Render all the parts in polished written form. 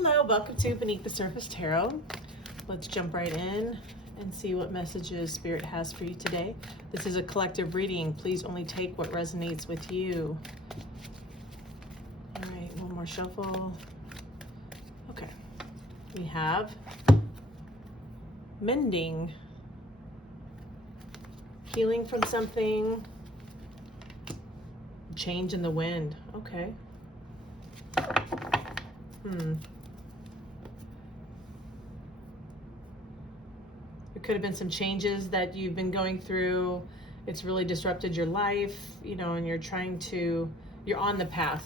Hello, welcome to Beneath the Surface Tarot. Let's jump right in and see what messages Spirit has for you today. This is a collective reading. Please only take what resonates with you. All right, one more shuffle. Okay, we have mending, healing from something, change in the wind. Okay. There could have been some changes that you've been going through. It's really disrupted your life, you know, and you're on the path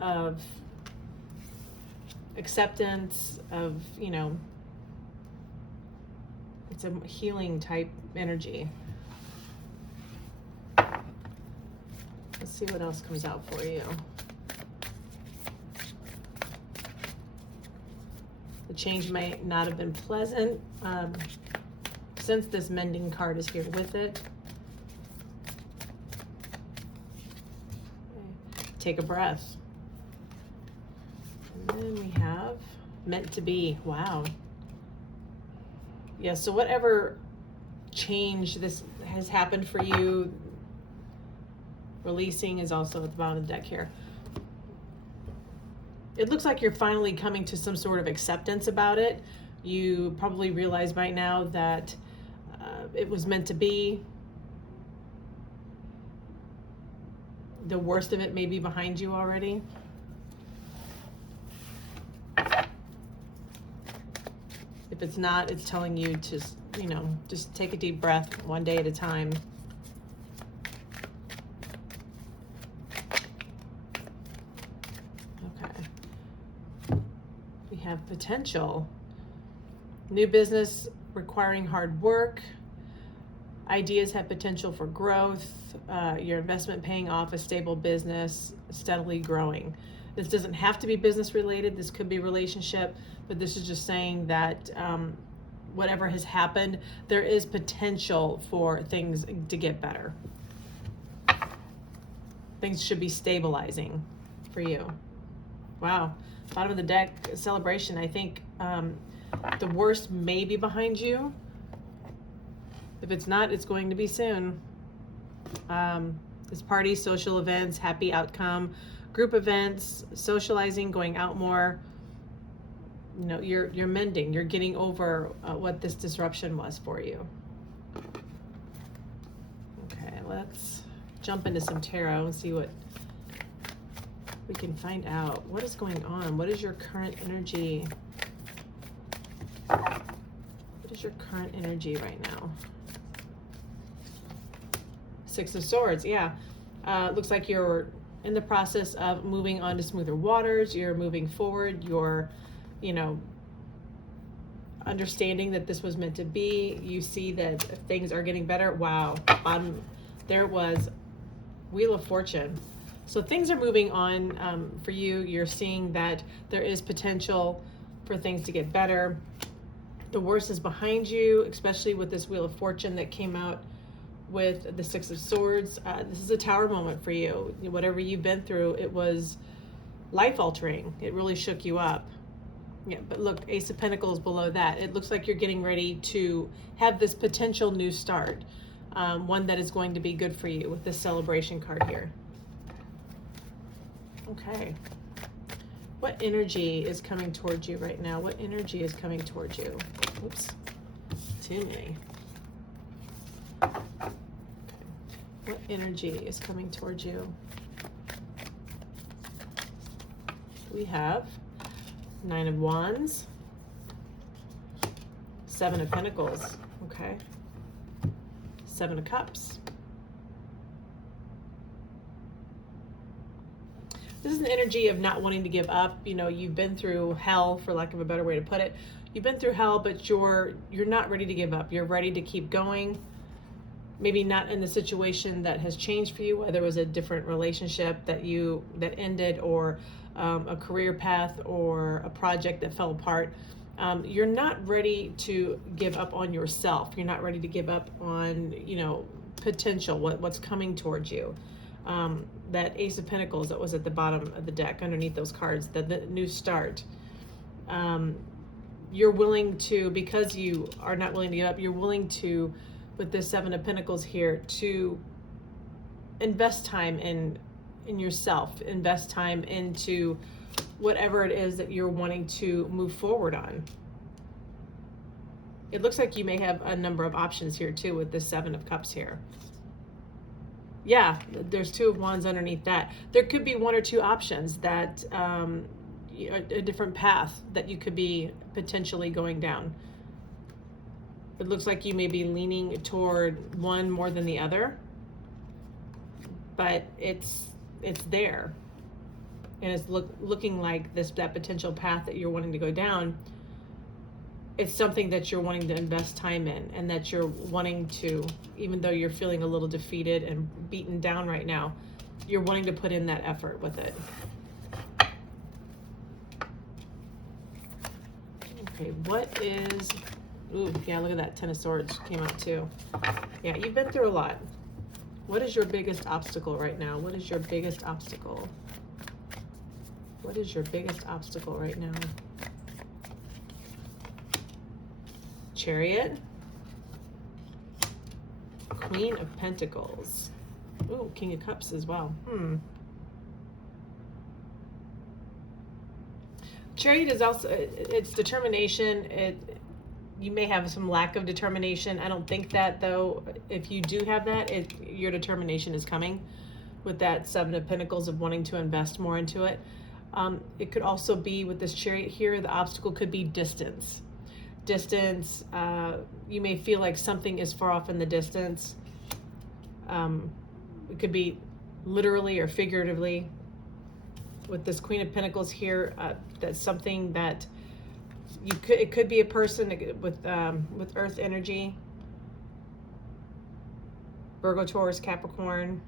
of acceptance of, you know, it's a healing type energy. Let's see what else comes out for you. The change may not have been pleasant, since this mending card is here with it. Okay. Take a breath. And then we have meant to be. Wow. Yeah, so whatever change this has happened for you, releasing is also at the bottom of the deck here. It looks like you're finally coming to some sort of acceptance about it. You probably realize by now that it was meant to be. The worst of it may be behind you already. If it's not, it's telling you to, you know, just take a deep breath one day at a time. Have potential. New business requiring hard work. Ideas have potential for growth. Your investment paying off, a stable business, steadily growing. This doesn't have to be business related. This could be relationship, but this is just saying that whatever has happened, there is potential for things to get better. Things should be stabilizing for you. Wow. Bottom of the deck, celebration. I think the worst may be behind you. If it's not, it's going to be soon. This party, social events, happy outcome, group events, socializing, going out more. You know, you're mending. You're getting over what this disruption was for you. Okay, let's jump into some tarot and see what we can find out. What is going on? What is your current energy? What is your current energy right now? Six of Swords, yeah. Looks like you're in the process of moving on to smoother waters. You're moving forward. You're, you know, understanding that this was meant to be. You see that things are getting better. Wow. There was Wheel of Fortune. So things are moving on for you. You're seeing that there is potential for things to get better. The worst is behind you, especially with this Wheel of Fortune that came out with the Six of Swords. This is a tower moment for you. Whatever you've been through, it was life-altering. It really shook you up. Yeah, but look, Ace of Pentacles below that. It looks like you're getting ready to have this potential new start, one that is going to be good for you with this celebration card here. Okay. What energy is coming towards you right now? What energy is coming towards you? Oops. Too many. Okay. What energy is coming towards you? We have Nine of Wands, Seven of Pentacles, okay? Seven of Cups. This is an energy of not wanting to give up. You know, you've been through hell, for lack of a better way to put it. You've been through hell, but you're not ready to give up. You're ready to keep going. Maybe not in the situation that has changed for you, whether it was a different relationship that ended, or a career path, or a project that fell apart. You're not ready to give up on yourself. You're not ready to give up on, you know, potential, what's coming towards you. That Ace of Pentacles that was at the bottom of the deck underneath those cards, the new start. You're willing to, because you are not willing to give up, you're willing to, with this Seven of Pentacles here, to invest time in yourself, invest time into whatever it is that you're wanting to move forward on. It looks like you may have a number of options here too with this Seven of Cups here. Yeah, there's Two of Wands underneath that. There could be one or two options that, a different path that you could be potentially going down. It looks like you may be leaning toward one more than the other, but it's there. And it's looking like that potential path that you're wanting to go down. It's something that you're wanting to invest time in, and that you're wanting to, even though you're feeling a little defeated and beaten down right now, you're wanting to put in that effort with it. Okay, what is, ooh, yeah, look at that, Ten of Swords came out too. Yeah, you've been through a lot. What is your biggest obstacle right now? What is your biggest obstacle? What is your biggest obstacle right now? Chariot. Queen of Pentacles. Ooh, King of Cups as well. Chariot is also, it's determination. You may have some lack of determination. I don't think that, though. If you do have that, your determination is coming with that Seven of Pentacles of wanting to invest more into it. It could also be with this Chariot here, the obstacle could be distance. Distance, you may feel like something is far off in the distance. It could be literally or figuratively. With this Queen of Pentacles here, that's something that it could be a person with Earth energy. Virgo, Taurus, Capricorn.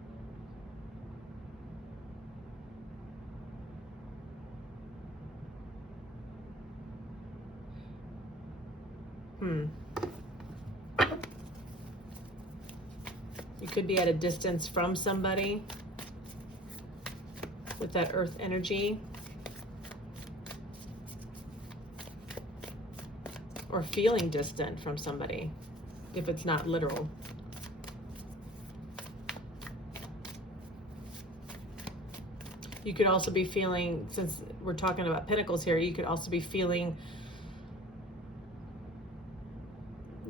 You could be at a distance from somebody with that Earth energy. Or feeling distant from somebody, if it's not literal. You could also be feeling, since we're talking about Pentacles here, you could also be feeling,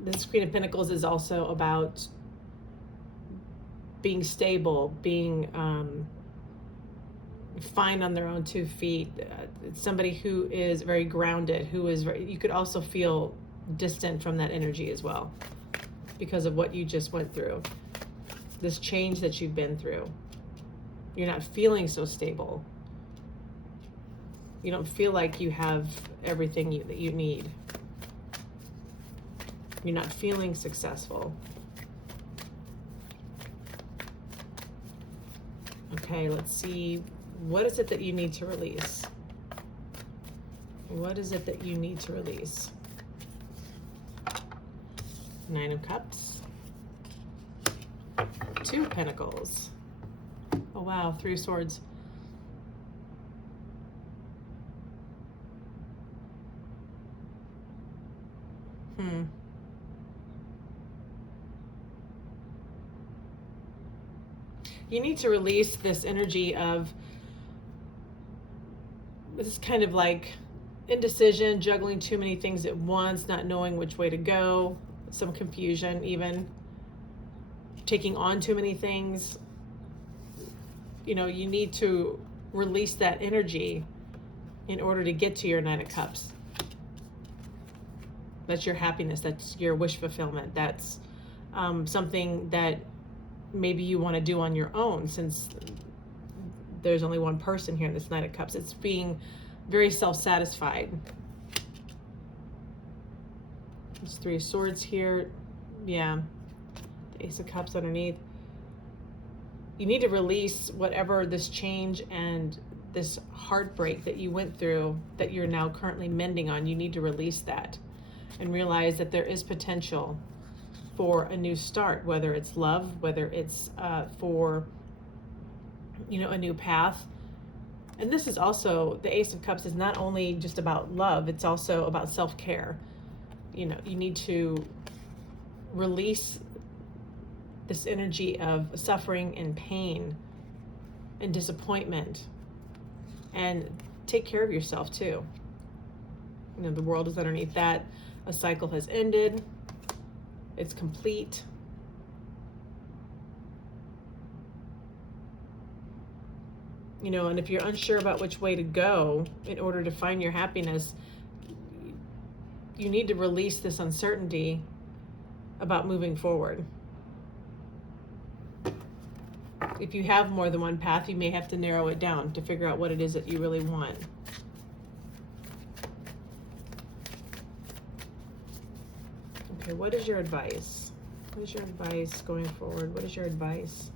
this Queen of Pentacles is also about being stable, being fine on their own 2 feet. Somebody who is very grounded, who is very, you could also feel distant from that energy as well because of what you just went through, this change that you've been through. You're not feeling so stable. You don't feel like you have everything that you need. You're not feeling successful. Okay, let's see. What is it that you need to release? What is it that you need to release? Nine of Cups. Two of Pentacles. Oh wow, Three of Swords. You need to release this energy of, this is kind of like indecision, juggling too many things at once, not knowing which way to go, some confusion even, taking on too many things. You know, you need to release that energy in order to get to your Nine of Cups. That's your happiness, that's your wish fulfillment, that's something that maybe you want to do on your own, since there's only one person here in this Knight of Cups. It's being very self-satisfied. There's Three of Swords here. Yeah. The Ace of Cups underneath. You need to release whatever this change and this heartbreak that you went through, that you're now currently mending on. You need to release that and realize that there is potential for a new start, whether it's love, whether it's for, you know, a new path. And this is also, the Ace of Cups is not only just about love, it's also about self-care. You know, you need to release this energy of suffering and pain and disappointment, and take care of yourself too. You know, the world is underneath that. A cycle has ended. It's complete. You know, and if you're unsure about which way to go in order to find your happiness, you need to release this uncertainty about moving forward. If you have more than one path, you may have to narrow it down to figure out what it is that you really want. Okay, what is your advice? What is your advice going forward? What is your advice?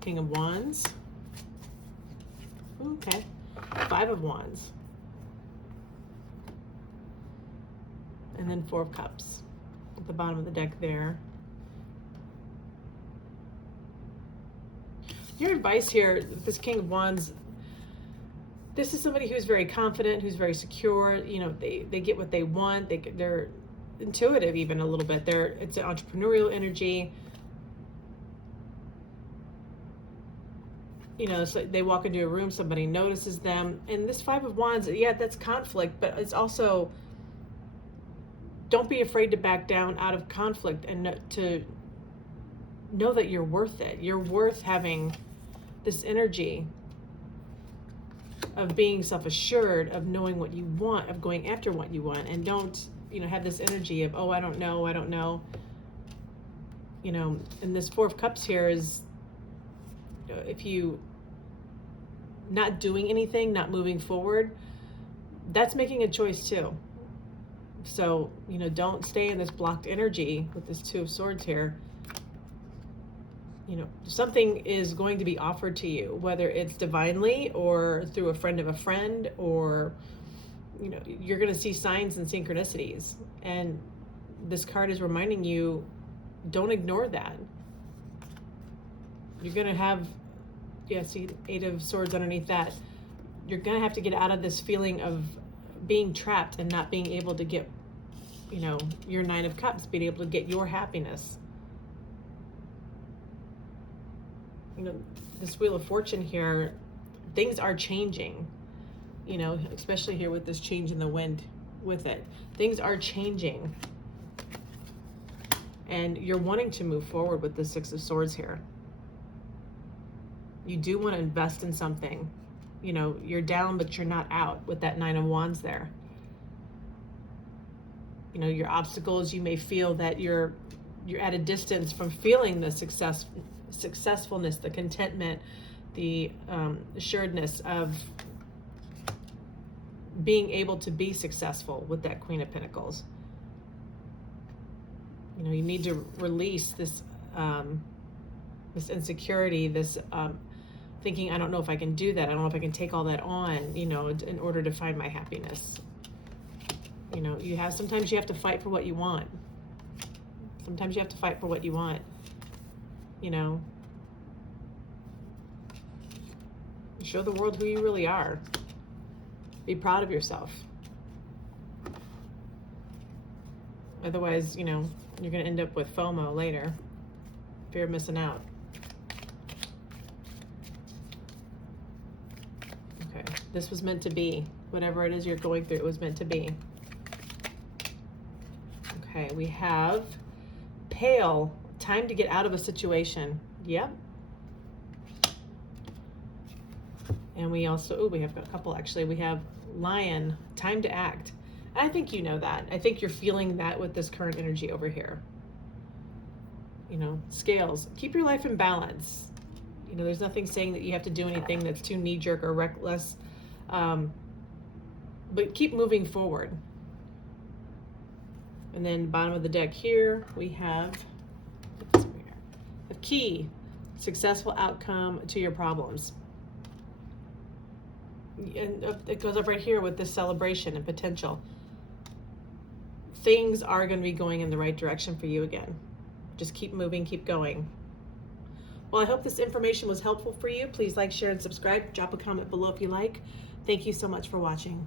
King of Wands. Okay. Five of Wands. And then Four of Cups at the bottom of the deck there. Your advice here, this King of Wands, this is somebody who's very confident, who's very secure. You know, they get what they want. They're intuitive even a little bit. It's an entrepreneurial energy. You know, so they walk into a room, somebody notices them. And this Five of Wands, yeah, that's conflict, but it's also, don't be afraid to back down out of conflict and to know that you're worth it. You're worth having this energy of being self-assured, of knowing what you want, of going after what you want. And don't, you know, have this energy of, oh, I don't know. You know, and this Four of Cups here is, if you not doing anything, not moving forward, that's making a choice too. So, you know, don't stay in this blocked energy with this Two of Swords here. You know, something is going to be offered to you, whether it's divinely or through a friend of a friend, or, you know, you're going to see signs and synchronicities. And this card is reminding you, don't ignore that. You're going to have, yeah, see, Eight of Swords underneath that. You're going to have to get out of this feeling of being trapped and not being able to get, you know, your Nine of Cups, being able to get your happiness. You know, this Wheel of Fortune here, things are changing, you know, especially here with this change in the wind with it. Things are changing. And you're wanting to move forward with the Six of Swords here. You do want to invest in something. You know, you're down, but you're not out with that Nine of Wands there. You know, your obstacles, you may feel that you're at a distance from feeling the successfulness, the contentment, the assuredness of being able to be successful with that Queen of Pentacles. You know, you need to release this this insecurity, this thinking, I don't know if I can do that. I don't know if I can take all that on, you know, in order to find my happiness. You know, sometimes you have to fight for what you want. Sometimes you have to fight for what you want. You know, show the world who you really are. Be proud of yourself. Otherwise, you know, you're going to end up with FOMO later. Fear of missing out. Okay, this was meant to be. Whatever it is you're going through, it was meant to be. Okay, we have Pale. Time to get out of a situation. Yep. And we also, oh, we have a couple actually. We have Lion. Time to act. And I think you know that. I think you're feeling that with this current energy over here. You know, Scales. Keep your life in balance. You know, there's nothing saying that you have to do anything that's too knee-jerk or reckless. But keep moving forward. And then bottom of the deck here, we have a key, successful outcome to your problems. And it goes up right here with this celebration and potential. Things are going to be going in the right direction for you again. Just keep moving, keep going. Well, I hope this information was helpful for you. Please like, share, and subscribe. Drop a comment below if you like. Thank you so much for watching.